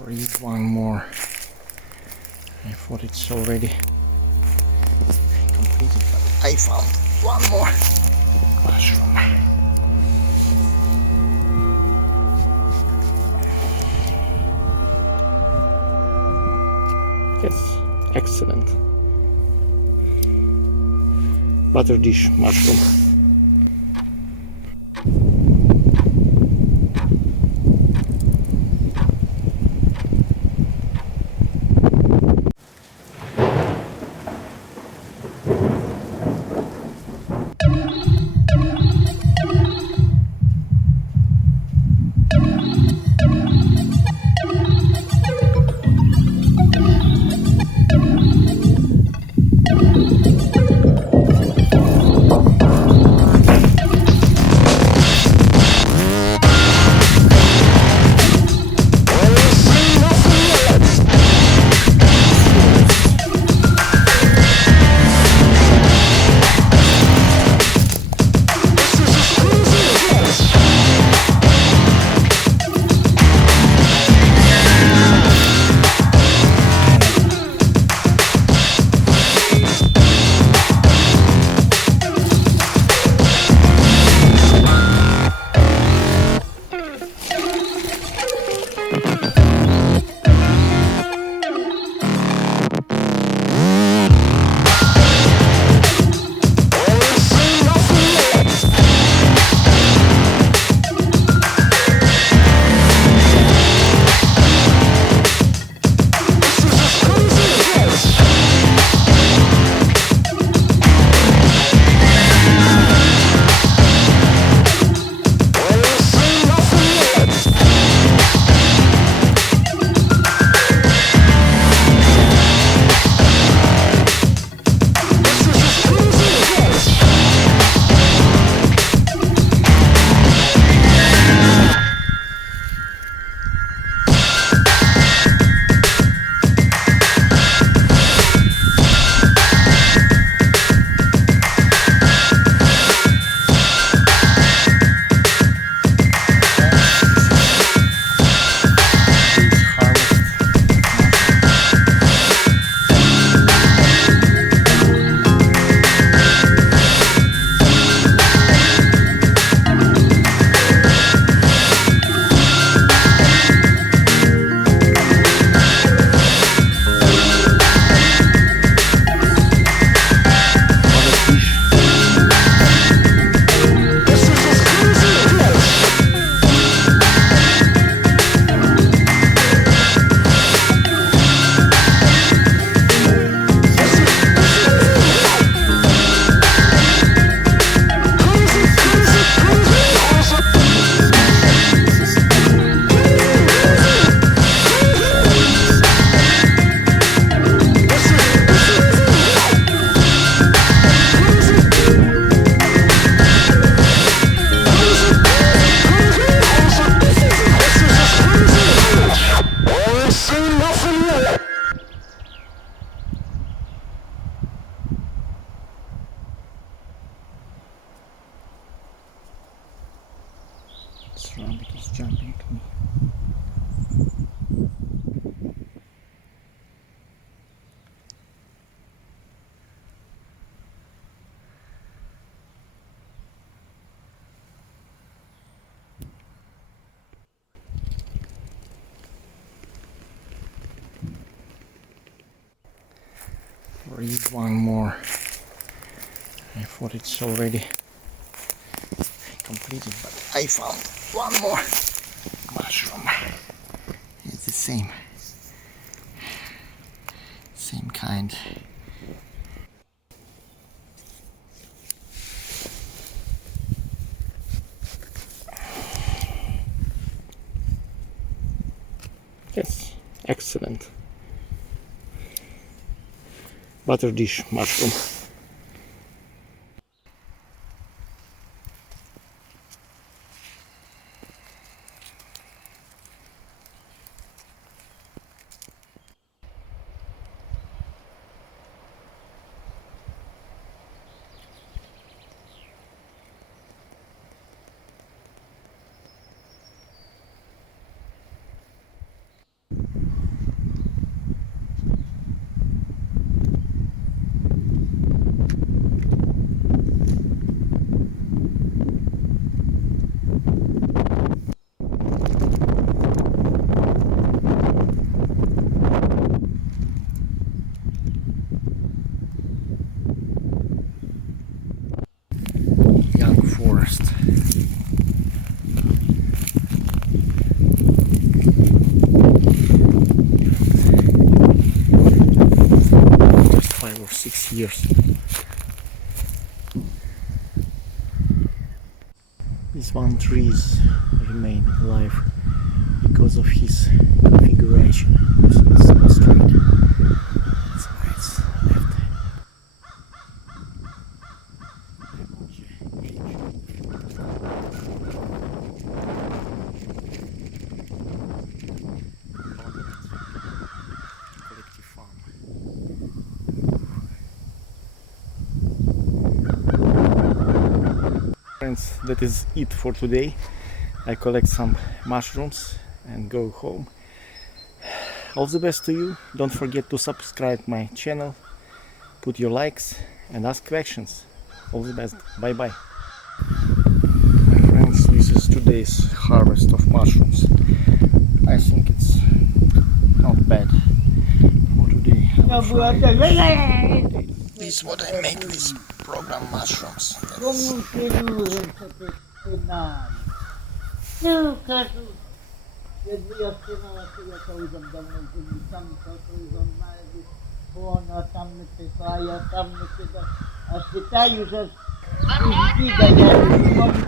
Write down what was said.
or eat one more. I thought it's already completed, but I found one more mushroom. Yes, excellent. Butter dish mushroom. This rabbit is jumping at me. Or eat one more. I thought it's already completed, but I found one more mushroom. It's the same kind. Yes, excellent. Butter dish mushroom. Just 5 or 6 years. This one trees remain alive because of his configuration. It's not straight. That's why it's left. Collective farm. Friends, that is it for today. I collect some mushrooms and go home. All the best to you. Don't forget to subscribe my channel, put your likes and ask questions. All the best. Bye bye. My friends, this is today's harvest of mushrooms. I think it's not bad for today. This is what I make this program mushrooms. Якби я скинула, то я то вже давно землі, там то вже знає, воно там не пихає, там не кидає, а спитаю вже, і діда, я не можу,